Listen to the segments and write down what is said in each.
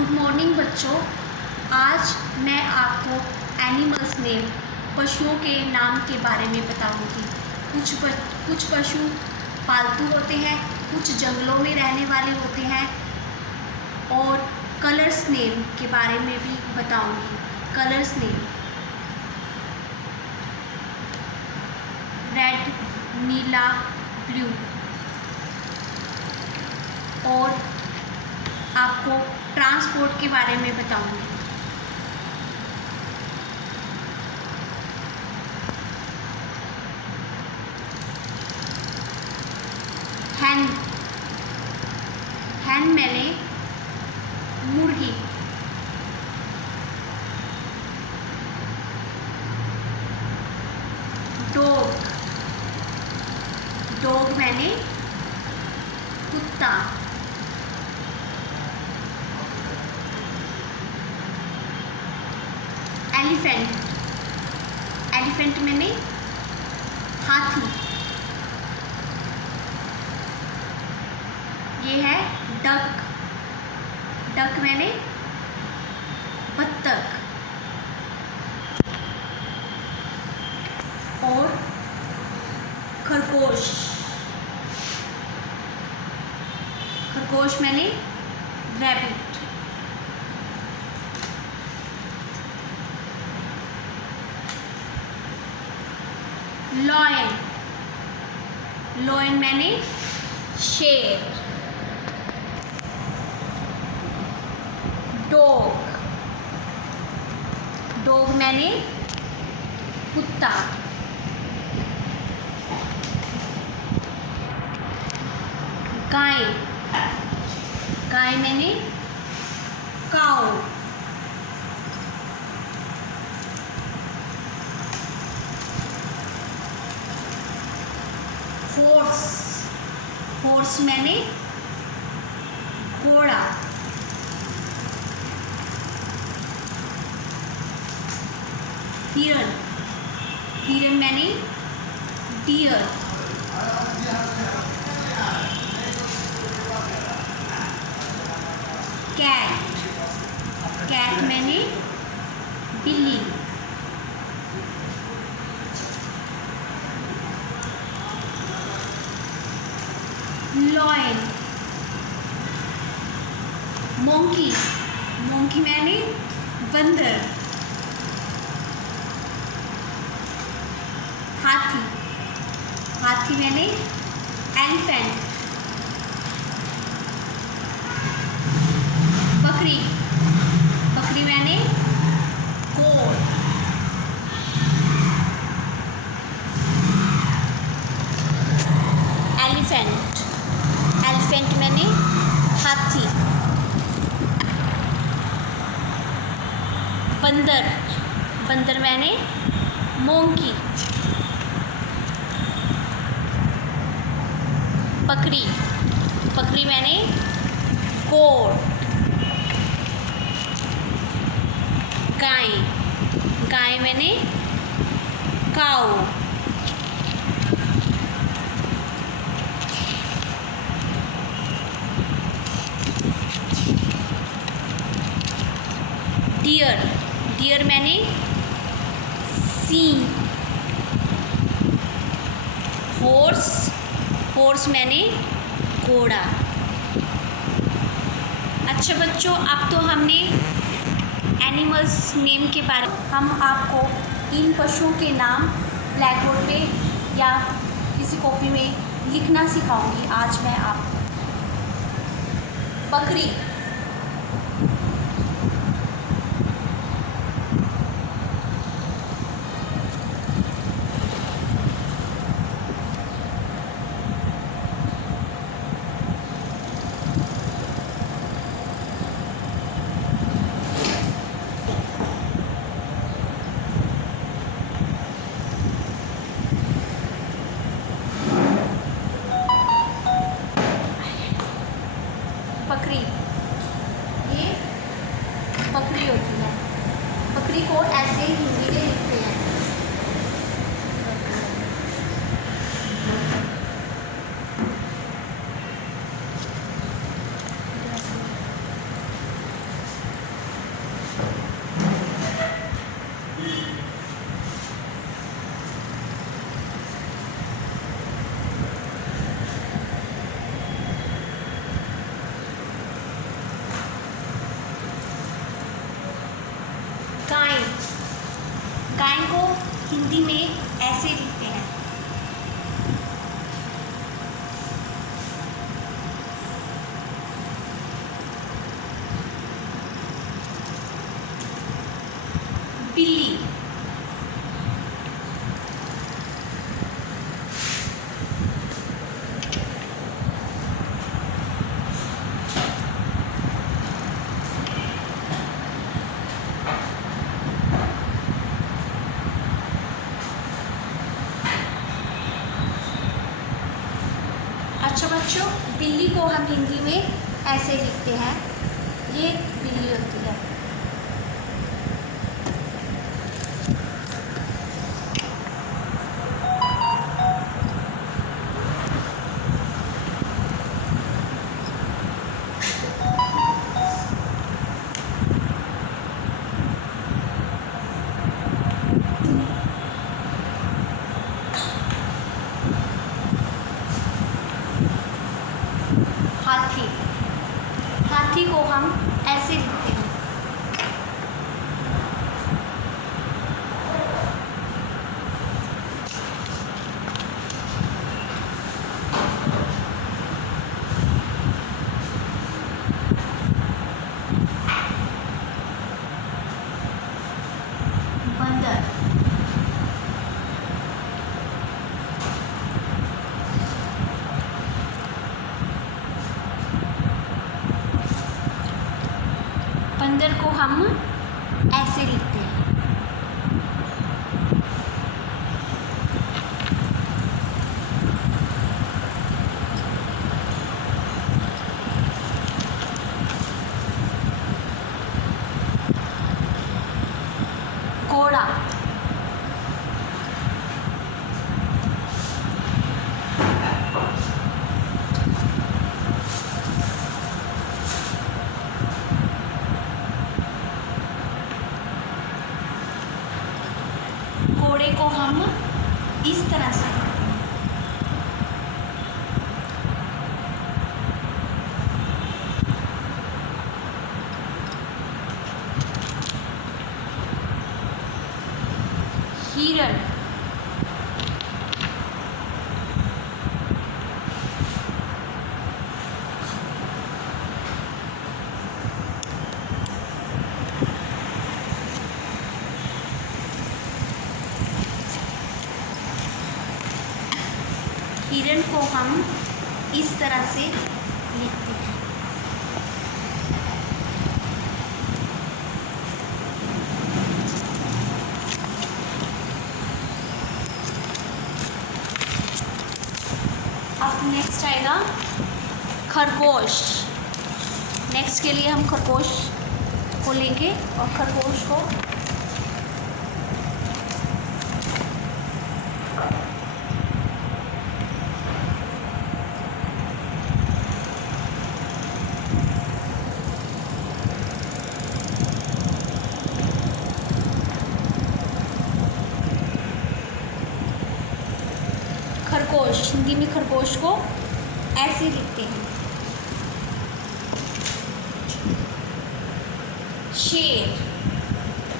Good morning बच्चों। आज मैं आपको एनिमल्स नेम पशुओं के नाम के बारे में बताऊंगी। कुछ पशु पालतू होते हैं, कुछ जंगलों में रहने वाले होते हैं और कलर्स नेम के बारे में भी बताऊंगी। कलर्स नेम रेड, नीला, ब्लू। और आपको ट्रांसपोर्ट के बारे में बताऊंगी। हैन मैंने मुर्गी। डॉग मैंने कुत्ता। एलिफेंट मैंने हाथी। ये है डक मैंने बत्तख। और खरगोश मैंने रैबिट। लॉयन मैंने शेर। डॉग मैंने कुत्ता। गाय मैंने काऊ। हॉर्स मैंने घोड़ा। हिरन मैंने डियर। कैट मैंने बिल्ली। लॉयन। मोंकी मैंने बंदर। हाथी मैंने एलिफेंट। बकरी मैंने गोट। एलिफेंट मैंने हाथी। बंदर मैंने मोंकी। बकरी मैंने गोट। गाय मैंने काऊ। डियर मैंने सिंह। हॉर्स मैंने घोड़ा। अच्छा बच्चों, अब तो हमने एनिमल्स नेम के बारे में हम आपको इन पशुओं के नाम ब्लैक बोर्ड पे या किसी कॉपी में लिखना सिखाऊंगी। आज मैं आपको बकरी, ये बकरी होती है। बकरी को ऐसे हिंदी में लिखते हैं। हिंदी में ऐसे लिखते हैं। बिल्ली, अच्छा बच्चों, बिल्ली को हम हिंदी में ऐसे लिखते हैं, ये बिल्ली होती है। हाथी, हाथी को हम ऐसे लिखते हैं। बंदर, बंदर को हम ऐसे लिखते हैं। घोड़ा, घोड़े को हम इस तरह से लिखते हैं। हिरण, हिरण को हम इस तरह से लिखते हैं। अब नेक्स्ट आएगा खरगोश। नेक्स्ट के लिए हम खरगोश को लेंगे और खरगोश को हिंदी में खरगोश को ऐसे लिखते हैं। शेर,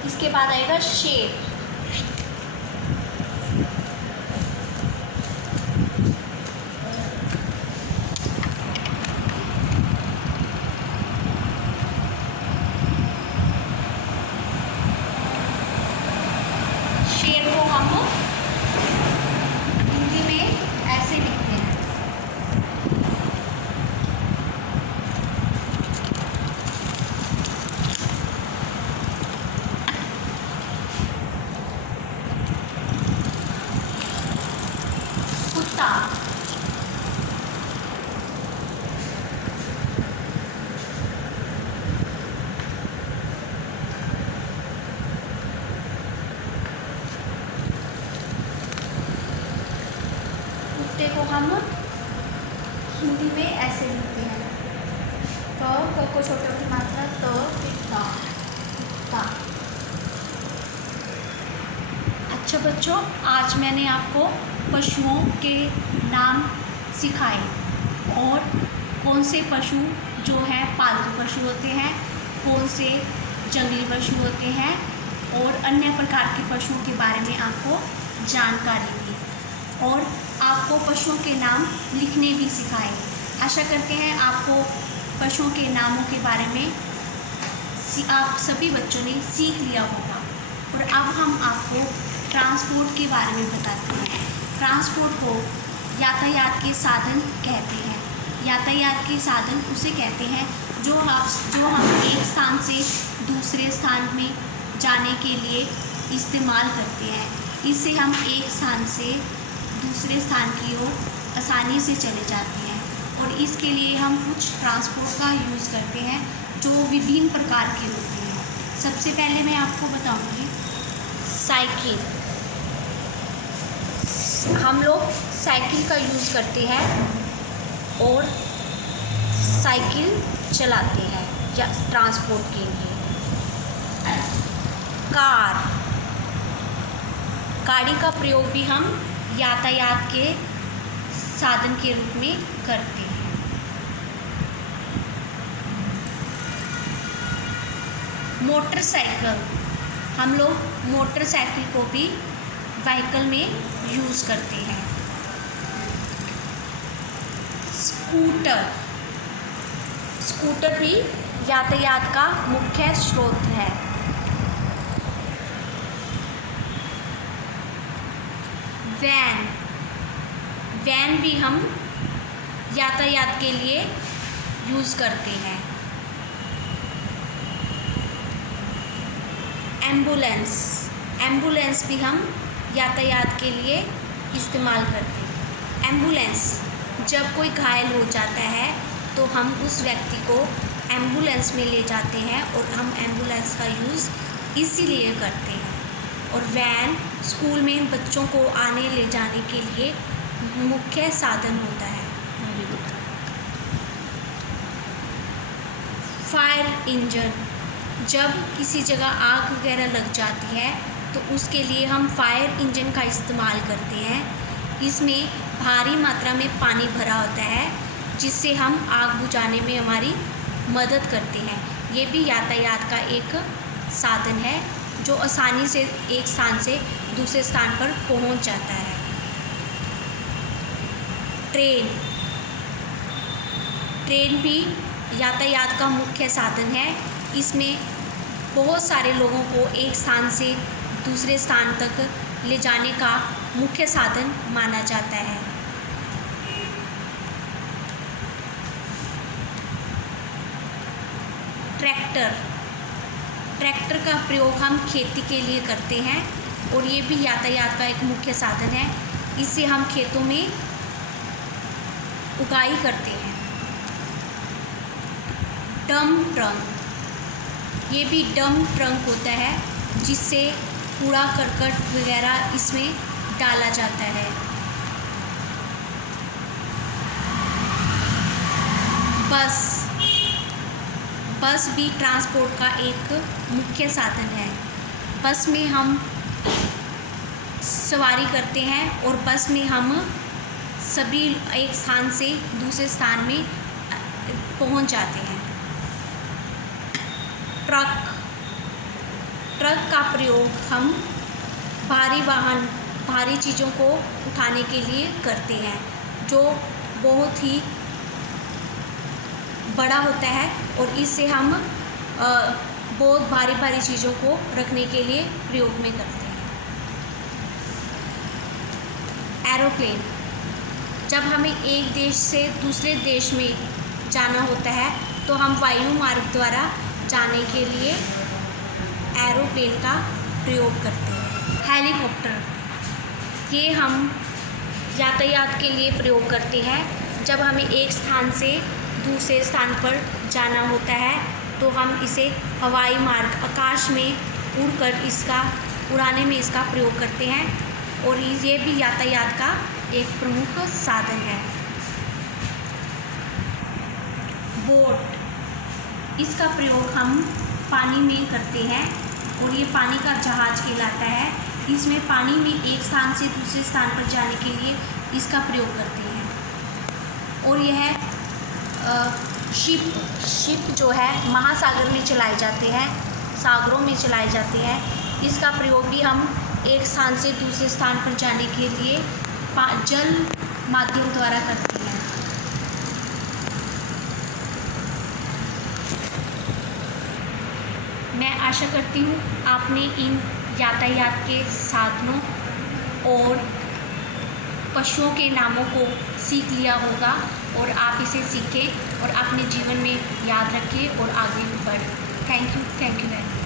इसके बाद आएगा शेर। शेर को हम हिंदी में ऐसे लिखते हैं। कुत्ता, कुत्ते को हम हिंदी में ऐसे लिखते हैं। क को छोटे की मात्रा त, फिर ता। अच्छा बच्चों, आज मैंने आपको पशुओं के नाम सिखाए और कौन से पशु जो हैं पालतू पशु होते हैं, कौन से जंगली पशु होते हैं और अन्य प्रकार के पशुओं के बारे में आपको जानकारी दी और आपको पशुओं के नाम लिखने भी सिखाए। आशा करते हैं आपको पशुओं के नामों के बारे में आप सभी बच्चों ने सीख लिया होगा। और अब हम आपको ट्रांसपोर्ट के बारे में बताते हैं। ट्रांसपोर्ट को यातायात के साधन कहते हैं। यातायात के साधन उसे कहते हैं जो हम एक स्थान से दूसरे स्थान में जाने के लिए इस्तेमाल करते हैं। इससे हम एक स्थान से दूसरे स्थान की ओर आसानी से चले जाते हैं और इसके लिए हम कुछ ट्रांसपोर्ट का यूज़ करते हैं जो विभिन्न प्रकार के होते हैं। सबसे पहले मैं आपको बताऊंगी साइकिल। हम लोग साइकिल का यूज़ करते हैं और साइकिल चलाते हैं या ट्रांसपोर्ट के लिए। गाड़ी का प्रयोग भी हम यातायात के साधन के रूप में करते हैं। मोटरसाइकिल, हम लोग मोटरसाइकिल को भी व्हीकल में यूज़ करते हैं। स्कूटर भी यातायात का मुख्य स्रोत है। वैन भी हम यातायात के लिए यूज़ करते हैं। एम्बुलेंस भी हम यातायात के लिए इस्तेमाल करते हैं। एम्बुलेंस, जब कोई घायल हो जाता है तो हम उस व्यक्ति को एम्बुलेंस में ले जाते हैं और हम एम्बुलेंस का यूज़ इसीलिए करते हैं। और वैन स्कूल में बच्चों को आने ले जाने के लिए मुख्य साधन होता है। फायर इंजन, जब किसी जगह आग वगैरह लग जाती है तो उसके लिए हम फायर इंजन का इस्तेमाल करते हैं। इसमें भारी मात्रा में पानी भरा होता है जिससे हम आग बुझाने में हमारी मदद करते हैं। ये भी यातायात का एक साधन है जो आसानी से एक स्थान से दूसरे स्थान पर पहुंच जाता है। ट्रेन भी यातायात का मुख्य साधन है। इसमें बहुत सारे लोगों को एक स्थान से दूसरे स्थान तक ले जाने का मुख्य साधन माना जाता है। ट्रैक्टर का प्रयोग हम खेती के लिए करते हैं और ये भी यातायात का एक मुख्य साधन है। इससे हम खेतों में उगाई करते हैं। डंप ट्रक, ये भी डंप ट्रक होता है जिससे कूड़ा करकट वगैरह इसमें डाला जाता है। बस भी ट्रांसपोर्ट का एक मुख्य साधन है। बस में हम सवारी करते हैं और बस में हम सभी एक स्थान से दूसरे स्थान में पहुंच जाते हैं। ट्रक का प्रयोग हम भारी चीज़ों को उठाने के लिए करते हैं जो बहुत ही बड़ा होता है और इससे हम बहुत भारी चीज़ों को रखने के लिए प्रयोग में करते हैं। एरोप्लेन, जब हमें एक देश से दूसरे देश में जाना होता है तो हम वायु मार्ग द्वारा जाने के लिए एरोप्लेन का प्रयोग करते हैं। हेलीकॉप्टर, ये हम यातायात के लिए प्रयोग करते हैं। जब हमें एक स्थान से दूसरे स्थान पर जाना होता है तो हम इसे हवाई मार्ग आकाश में उड़ाने में इसका प्रयोग करते हैं और ये भी यातायात का एक प्रमुख साधन है। बोट, इसका प्रयोग हम पानी में करते हैं और ये पानी का जहाज कहलाता है। इसमें पानी में एक स्थान से दूसरे स्थान पर जाने के लिए इसका प्रयोग करते हैं। और यह शिप जो है महासागर में चलाए जाते हैं, सागरों में चलाए जाते हैं। इसका प्रयोग भी हम एक स्थान से दूसरे स्थान पर जाने के लिए जल माध्यम द्वारा करती हैं। मैं आशा करती हूँ आपने इन यातायात के साधनों और पशुओं के नामों को सीख लिया होगा और आप इसे सीखें और अपने जीवन में याद रखें और आगे बढ़ें। Thank you very much.